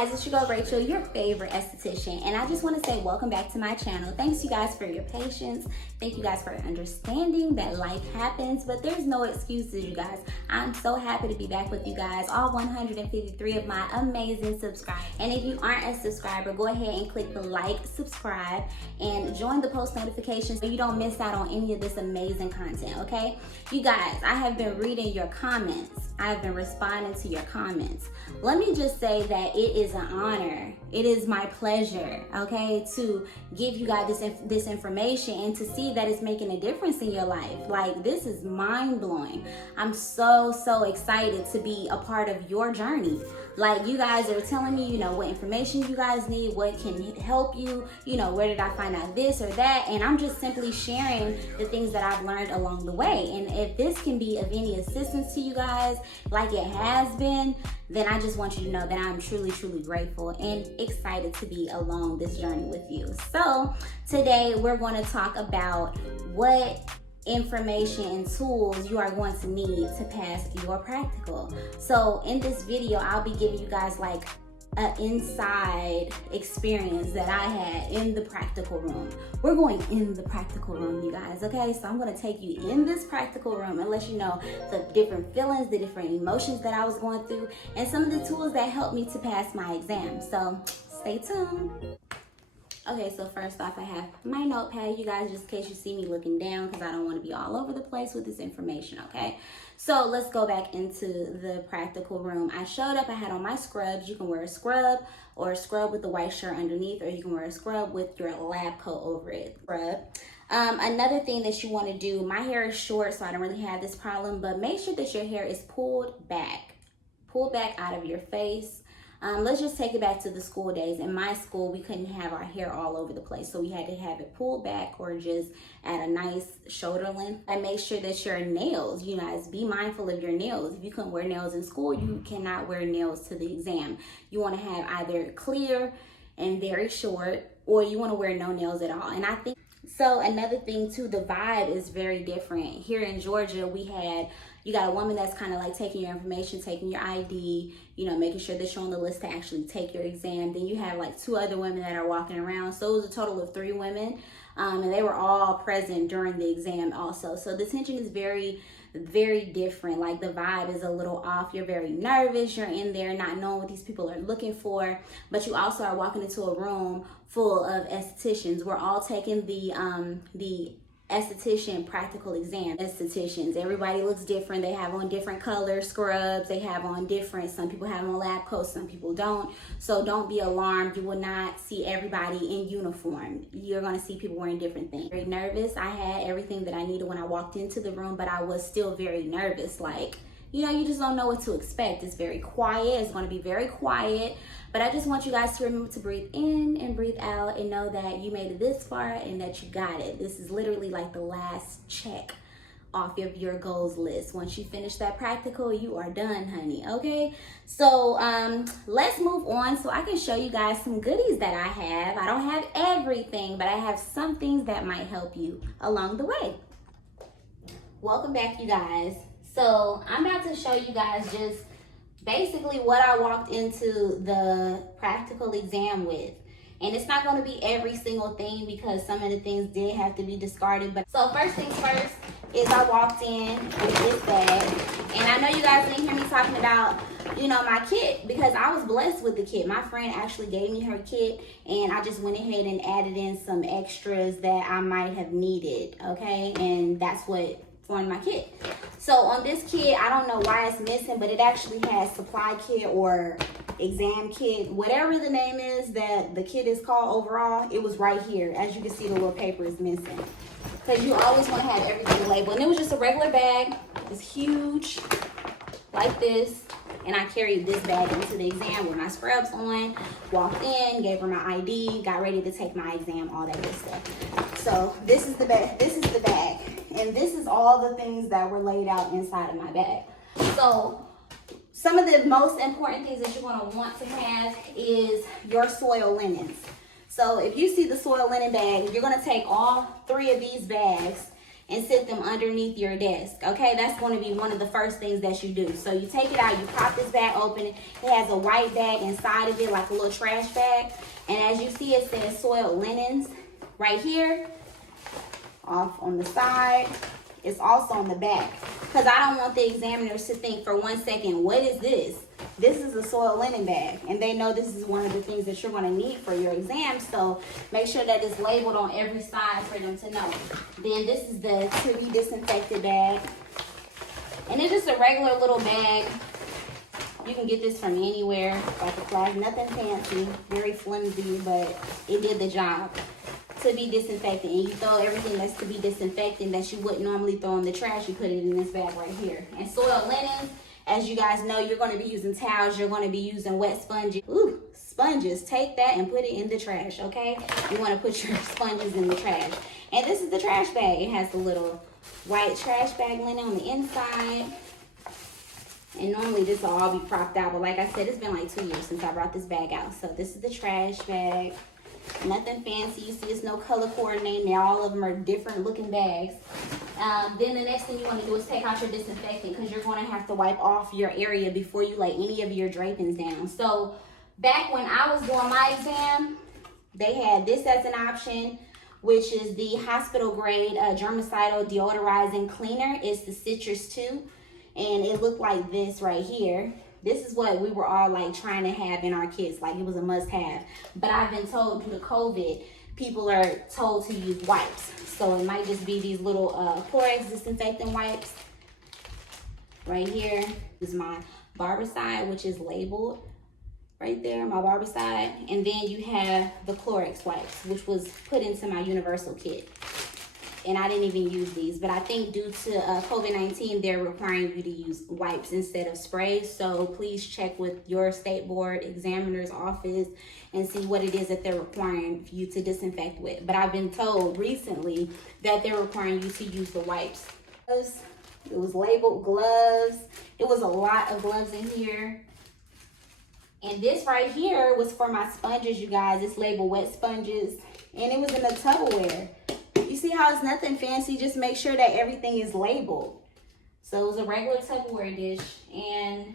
guys, it's your girl Rachel, your favorite esthetician, and I just want to say welcome back to my channel. Thanks you guys for your patience. Thank you guys for understanding that life happens, but there's no excuses, you guys. I'm so happy to be back with you guys, all 153 of my amazing subscribers. And if you aren't a subscriber, go ahead and click the like, subscribe, and join the post notifications so you don't miss out on any of this amazing content, okay? You guys, I have been reading your comments. I've been responding to your comments. Let me just say that it is an honor. It is my pleasure, okay, to give you guys this information and to see that it's making a difference in your life. Like, this is mind-blowing. I'm so excited to be a part of your journey. Like, you guys are telling me, what information you guys need, what can help you, where did I find out this or that, and I'm just simply sharing the things that I've learned along the way. And if this can be of any assistance to you guys, like it has been, then I just want you to know that I'm truly grateful and excited to be along this journey with you. So today we're going to talk about what information and tools you are going to need to pass your practical. So in this video, I'll be giving you guys like an inside experience that I had in the practical room. We're going in the practical room, you guys, okay? So I'm going to take you in this practical room and let you know the different feelings, the different emotions that I was going through, and some of the tools that helped me to pass my exam. So stay tuned. Okay, so first off, I have my notepad, you guys, just in case you see me looking down, because I don't want to be all over the place with this information, okay? So let's go back into the practical room. I showed up, I had on my scrubs. You can wear a scrub or a scrub with the white shirt underneath, or you can wear a scrub with your lab coat over it. Scrub. Another thing that you want to do, my hair is short, so I don't really have this problem, but make sure that your hair is pulled back out of your face. Let's just take it back to the school days. In my school, we couldn't have our hair all over the place, so we had to have it pulled back or just at a nice shoulder length. And make sure that your nails, you guys, be mindful of your nails. If you couldn't wear nails in school, you cannot wear nails to the exam. You want to have either clear and very short, or you want to wear no nails at all. And I think so. Another thing too, the vibe is very different. Here in Georgia, you got a woman that's kind of like taking your information, taking your ID, making sure that you're on the list to actually take your exam. Then you have like 2 other women that are walking around. So it was a total of 3 women, and they were all present during the exam also. So the tension is very different. Like, the vibe is a little off. You're very nervous. You're in there not knowing what these people are looking for, but you also are walking into a room full of estheticians. We're all taking the esthetician practical exam. Estheticians, everybody looks different. They have on different color scrubs. They have on different, some people have on lab coats, some people don't. So don't be alarmed. You will not see everybody in uniform. You're going to see people wearing different things. Very nervous. I had everything that I needed when I walked into the room, but I was still very nervous. Like, you just don't know what to expect. It's very quiet. It's going to be very quiet. But I just want you guys to remember to breathe in and breathe out and know that you made it this far and that you got it. This is literally like the last check off of your goals list. Once you finish that practical, you are done, honey, okay? So let's move on so I can show you guys some goodies that I have. I don't have everything, but I have some things that might help you along the way. Welcome back, you guys. So I'm about to show you guys just basically what I walked into the practical exam with. And it's not going to be every single thing because some of the things did have to be discarded. But so first things first is I walked in with this bag. And I know you guys didn't hear me talking about, my kit, because I was blessed with the kit. My friend actually gave me her kit, and I just went ahead and added in some extras that I might have needed, okay? And that's what formed my kit. So on this kit, I don't know why it's missing, but it actually has supply kit or exam kit, whatever the name is that the kit is called overall. It was right here. As you can see, the little paper is missing because you always want to have everything labeled. And it was just a regular bag. It's huge, like this. And I carried this bag into the exam with my scrubs on, walked in, gave her my ID, got ready to take my exam, all that good stuff. So this is the bag. This is the bag. And this is all the things that were laid out inside of my bag. So some of the most important things that you're going to want to have is your soil linens. So if you see the soil linen bag, you're going to take all 3 of these bags and sit them underneath your desk. Okay, that's going to be one of the first things that you do. So you take it out, you pop this bag open. It has a white bag inside of it, like a little trash bag. And as you see, it says soiled linens right here, off on the side. It's also on the back, because I don't want the examiners to think for 1 second, what is this? This is a soiled linen bag, and they know this is one of the things that you're going to need for your exam. So make sure that it's labeled on every side for them to know. Then this is the to be disinfected bag, and it's just a regular little bag. You can get this from anywhere, like a flag, nothing fancy, very flimsy, but it did the job. To be disinfected, and you throw everything that's to be disinfected that you wouldn't normally throw in the trash, you put it in this bag right here. And soiled linens, as you guys know, you're going to be using towels, you're going to be using wet sponges. Ooh, sponges, take that and put it in the trash, okay? You want to put your sponges in the trash. And this is the trash bag. It has the little white trash bag linen on the inside. And normally this will all be propped out, but like I said, it's been like 2 years since I brought this bag out. So this is the trash bag. Nothing fancy. You see, it's no color coordinating. All of them are different looking bags. Then the next thing you want to do is take out your disinfectant, because you're going to have to wipe off your area before you lay any of your drapings down. So back when I was doing my exam, they had this as an option, which is the hospital grade germicidal deodorizing cleaner. It's the Citrus 2, and it looked like this right here. This is what we were all like trying to have in our kits, like it was a must have. But I've been told due to COVID, people are told to use wipes. So it might just be these little Clorox disinfectant wipes. Right here is my Barbicide, which is labeled right there, my Barbicide. And then you have the Clorox wipes, which was put into my universal kit. And I didn't even use these, but I think due to COVID-19, they're requiring you to use wipes instead of sprays. So please check with your state board examiner's office and see what it is that they're requiring you to disinfect with. But I've been told recently that they're requiring you to use the wipes. It was labeled gloves. It was a lot of gloves in here. And this right here was for my sponges, you guys. It's labeled wet sponges, and it was in a Tupperware. You see how it's nothing fancy, just make sure that everything is labeled. So it was a regular Tupperware dish, and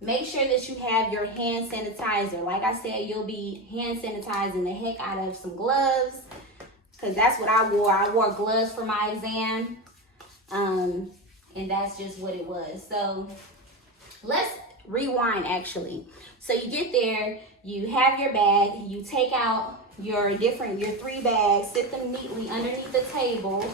make sure that you have your hand sanitizer. Like I said, you'll be hand sanitizing the heck out of some gloves, because that's what I wore. I wore gloves for my exam, and that's just what it was. So let's rewind actually. So you get there, you have your bag, you take out your 3 bags, sit them neatly underneath the table.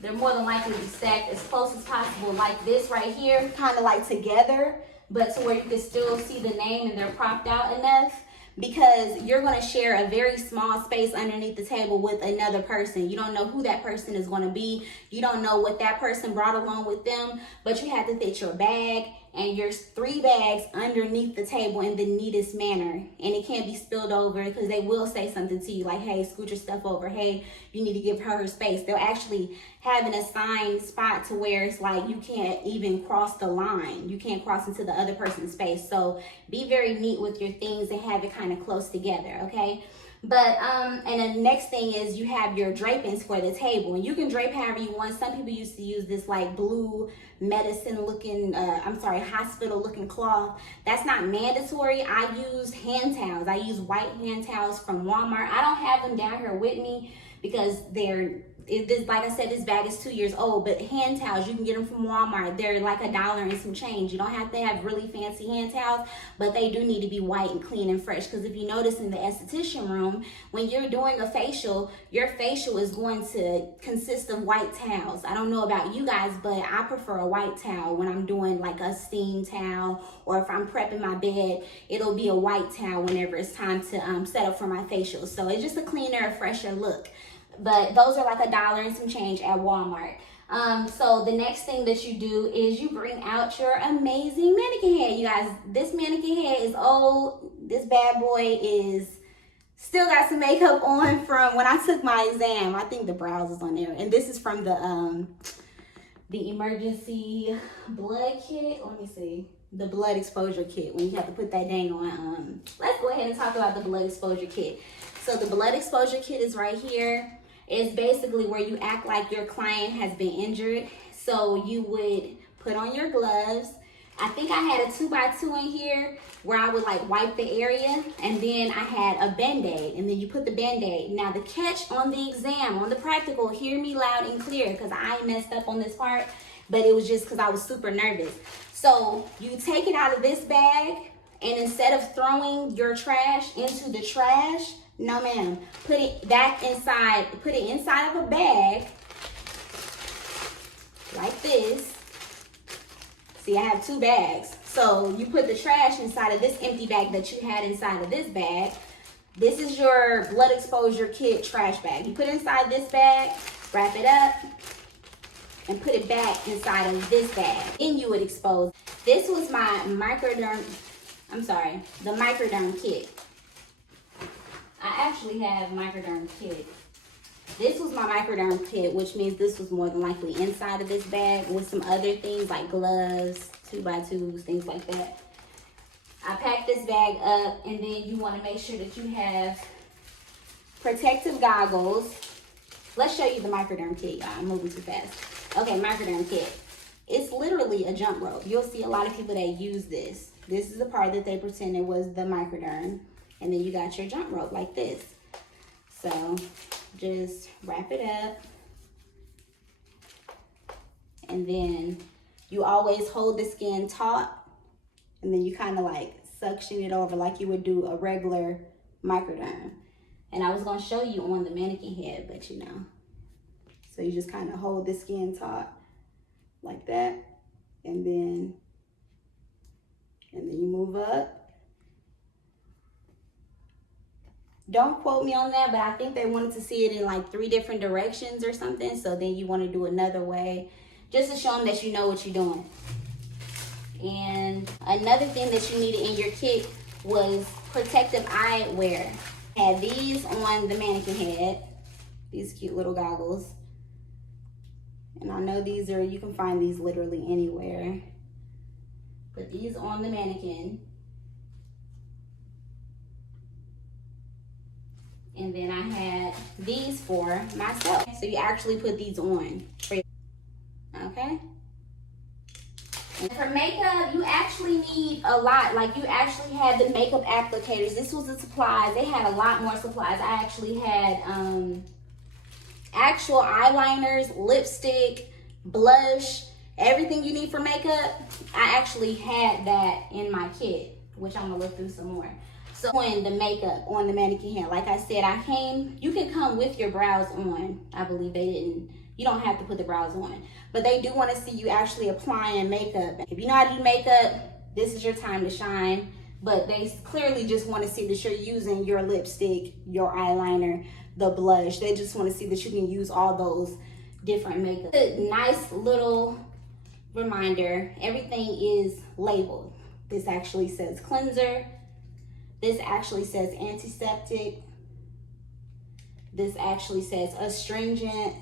They're more than likely to be stacked as close as possible, like this right here, kind of like together, but to where you can still see the name and they're propped out enough, because you're going to share a very small space underneath the table with another person. You don't know who that person is going to be. You don't know what that person brought along with them, but you have to fit your bag and your 3 bags underneath the table in the neatest manner. And it can't be spilled over, because they will say something to you like, hey, scoot your stuff over. Hey, you need to give her space. They'll actually have an assigned spot to where it's like you can't even cross the line. You can't cross into the other person's space. So be very neat with your things and have it kind of close together, okay? But and then the next thing is you have your drapings for the table, and you can drape however you want. Some people used to use this like blue medicine looking hospital looking cloth. That's not mandatory. I used hand towels. I use white hand towels from Walmart. I don't have them down here with me because like I said, this bag is 2 years old, but hand towels, you can get them from Walmart. They're like $1 and some change. You don't have to have really fancy hand towels, but they do need to be white and clean and fresh, because if you notice in the esthetician room, when you're doing a facial, your facial is going to consist of white towels. I don't know about you guys, but I prefer a white towel when I'm doing like a steam towel, or if I'm prepping my bed, it'll be a white towel whenever it's time to set up for my facial. So it's just a cleaner, a fresher look. But those are like $1 and some change at Walmart. So the next thing that you do is you bring out your amazing mannequin head. You guys, this mannequin head is old. This bad boy is still got some makeup on from when I took my exam. I think the brows is on there. And this is from the emergency blood kit. Let me see. The blood exposure kit, when you have to put that dang on. Let's go ahead and talk about the blood exposure kit. So the blood exposure kit is right here. is basically where you act like your client has been injured. So you would put on your gloves. I think I had a 2x2 in here where I would like wipe the area, and then I had a Band-Aid, and then you put the Band-Aid. Now the catch on the exam, on the practical, hear me loud and clear because I messed up on this part, but it was just because I was super nervous. So you take it out of this bag, and instead of throwing your trash into the trash, no ma'am, put it back inside, put it inside of a bag like this. See, I have 2 bags. So you put the trash inside of this empty bag that you had inside of this bag. This is your blood exposure kit trash bag. You put it inside this bag, wrap it up, and put it back inside of this bag. Then you would expose. This was my the microderm kit. I actually have microderm kit. This was my microderm kit, which means this was more than likely inside of this bag with some other things like gloves, 2x2s, things like that. I packed this bag up, and then you want to make sure that you have protective goggles. Let's show you the microderm kit, y'all. I'm moving too fast. Okay, microderm kit. It's literally a jump rope. You'll see a lot of people that use this. This is the part that they pretended was the microderm. And then you got your jump rope like this. So just wrap it up. And then you always hold the skin taut. And then you kind of like suction it over like you would do a regular microderm. And I was going to show you on the mannequin head, but you know. So you just kind of hold the skin taut like that. And then you move up. Don't quote me on that, but I think they wanted to see it in like 3 different directions or something. So then you want to do another way just to show them that you know what you're doing. And another thing that you needed in your kit was protective eyewear. I had these on the mannequin head, these cute little goggles. And I know these are, you can find these literally anywhere. Put these on the mannequin. And then I had these for myself. So you actually put these on. Okay? And for makeup, you actually need a lot. Like you actually had the makeup applicators. This was the supplies. They had a lot more supplies. I actually had actual eyeliners, lipstick, blush, everything you need for makeup. I actually had that in my kit, which I'm gonna look through some more. So when the makeup on the mannequin head, like I said, you can come with your brows on. I believe they didn't, you don't have to put the brows on, but they do want to see you actually applying makeup. If you know how to do makeup, this is your time to shine, but they clearly just want to see that you're using your lipstick, your eyeliner, the blush. They just want to see that you can use all those different makeup. A nice little reminder, everything is labeled. This actually says cleanser. This actually says antiseptic. This actually says astringent.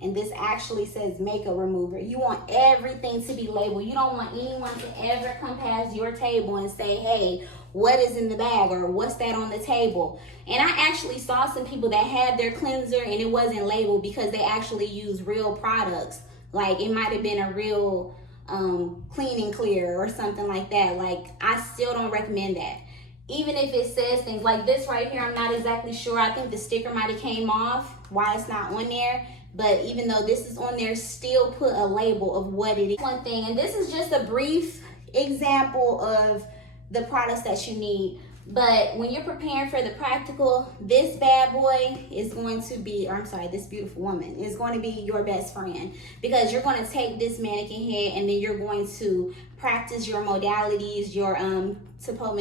And this actually says makeup remover. You want everything to be labeled. You don't want anyone to ever come past your table and say, hey, what is in the bag, or what's that on the table? And I actually saw some people that had their cleanser and it wasn't labeled because they actually use real products. Like it might have been a real clean and clear or something like that. Like I still don't recommend that. Even if it says things like this right here, I'm not exactly sure. I think the sticker might have came off why it's not on there. But even though this is on there, still put a label of what it is. One thing, and this is just a brief example of the products that you need. But when you're preparing for the practical, this bad boy is going to be, or I'm sorry, this beautiful woman is going to be your best friend, because you're going to take this mannequin head and then you're going to practice your modalities, your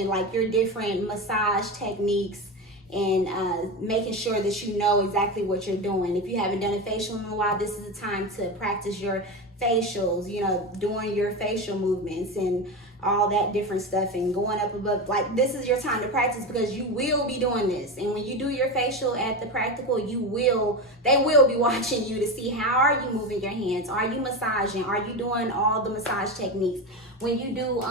like your different massage techniques, and making sure that you know exactly what you're doing. If you haven't done a facial in a while, this is the time to practice your facials, you know, doing your facial movements and all that different stuff and going up above. Like this is your time to practice, because you will be doing this. And when you do your facial at the practical, they will be watching you to see how are you moving your hands, are you massaging, are you doing all the massage techniques. When you do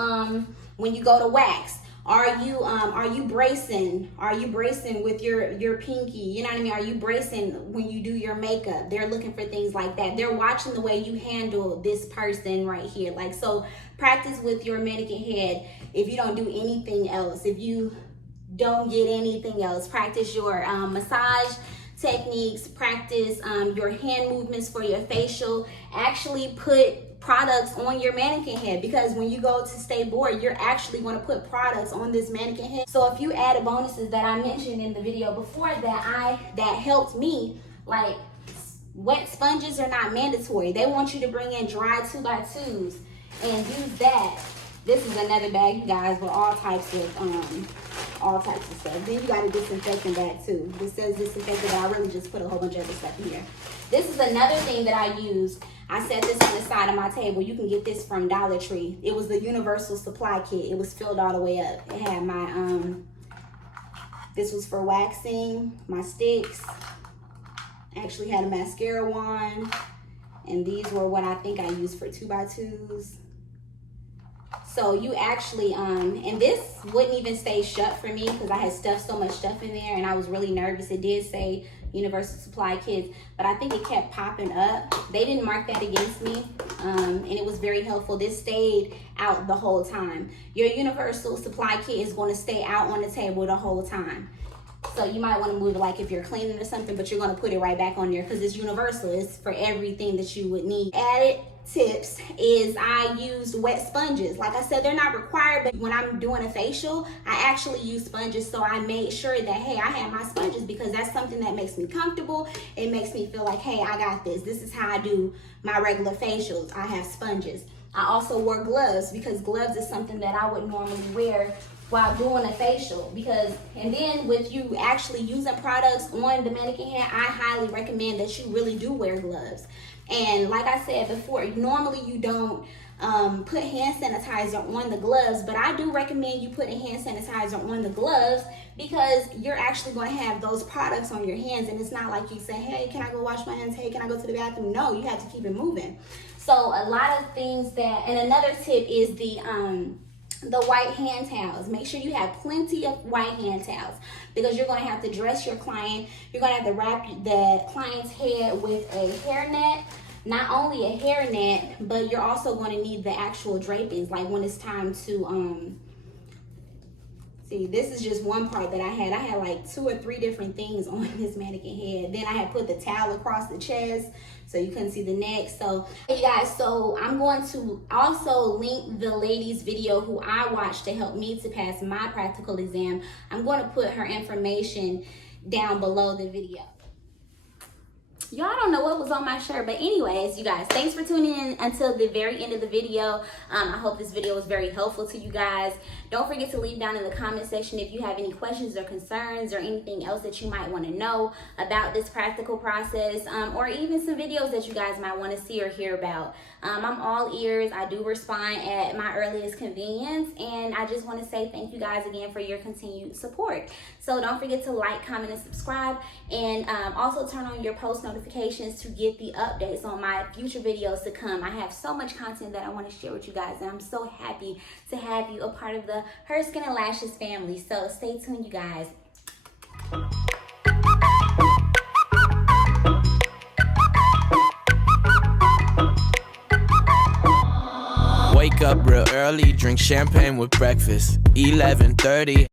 when you go to wax, Are you bracing? Are you bracing with your pinky? You know what I mean? Are you bracing when you do your makeup? They're looking for things like that. They're watching the way you handle this person right here. Like, so practice with your mannequin head. If you don't do anything else, if you don't get anything else, practice your massage techniques, practice your hand movements for your facial. Actually put products on your mannequin head, because when you go to stay bored, you're actually going to put products on this mannequin head. So a few added bonuses that I mentioned in the video before that helped me, like wet sponges are not mandatory. They want you to bring in dry 2x2s and use that. This is another bag, you guys, with all types of stuff. Then you got a disinfectant bag too. This says disinfectant, but I really just put a whole bunch of other stuff in here. This is another thing that I use. I set this on the side of my table. You can get this from Dollar Tree. It was the universal supply kit. It was filled all the way up. It had my this was for waxing, my sticks. Actually had a mascara wand, and these were what I think I used for 2x2s. So you actually, and this wouldn't even stay shut for me because I had so much stuff in there, and I was really nervous. It did say Universal Supply Kits, but I think it kept popping up. They didn't mark that against me, and it was very helpful. This stayed out the whole time. Your Universal Supply Kit is going to stay out on the table the whole time. So you might want to move it like if you're cleaning or something, but you're going to put it right back on there because it's universal. It's for everything that you would need. Added tips is I used wet sponges. Like I said, they're not required, but when I'm doing a facial, I actually use sponges. So I made sure that, hey, I have my sponges because that's something that makes me comfortable. It makes me feel like, hey, I got this. This is how I do my regular facials. I have sponges. I also wore gloves because gloves is something that I would normally wear while doing a facial, and then with you actually using products on the mannequin head, I highly recommend that you really do wear gloves. And like I said before, normally you don't put hand sanitizer on the gloves, but I do recommend you putting hand sanitizer on the gloves because you're actually going to have those products on your hands, and it's not like you say, hey, can I go wash my hands? Hey, can I go to the bathroom? No, you have to keep it moving. So a lot of things and another tip is the white hand towels. Make sure you have plenty of white hand towels because you're going to have to dress your client. You're going to have to wrap the client's head with a hairnet. Not only a hairnet, but you're also going to need the actual drapings. Like when it's time to see, this is just one part that I had. I had like 2 or 3 different things on this mannequin head. Then I had put the towel across the chest so you couldn't see the neck. So hey guys, so I'm going to also link the lady's video who I watched to help me to pass my practical exam. I'm going to put her information down below the video. Y'all don't know what was on my shirt, but anyways, you guys, thanks for tuning in until the very end of the video. I hope this video was very helpful to you guys. Don't forget to leave down in the comment section if you have any questions or concerns or anything else that you might want to know about this practical process, or even some videos that you guys might want to see or hear about. I'm all ears. I do respond at my earliest convenience, and I just want to say thank you guys again for your continued support. So don't forget to like, comment, and subscribe, and also turn on your post notifications to get the updates on my future videos to come. I have so much content that I want to share with you guys, and I'm so happy to have you a part of the Her Skin and Lashes family. So stay tuned, you guys. Wake up real early, drink champagne with breakfast. 11:30.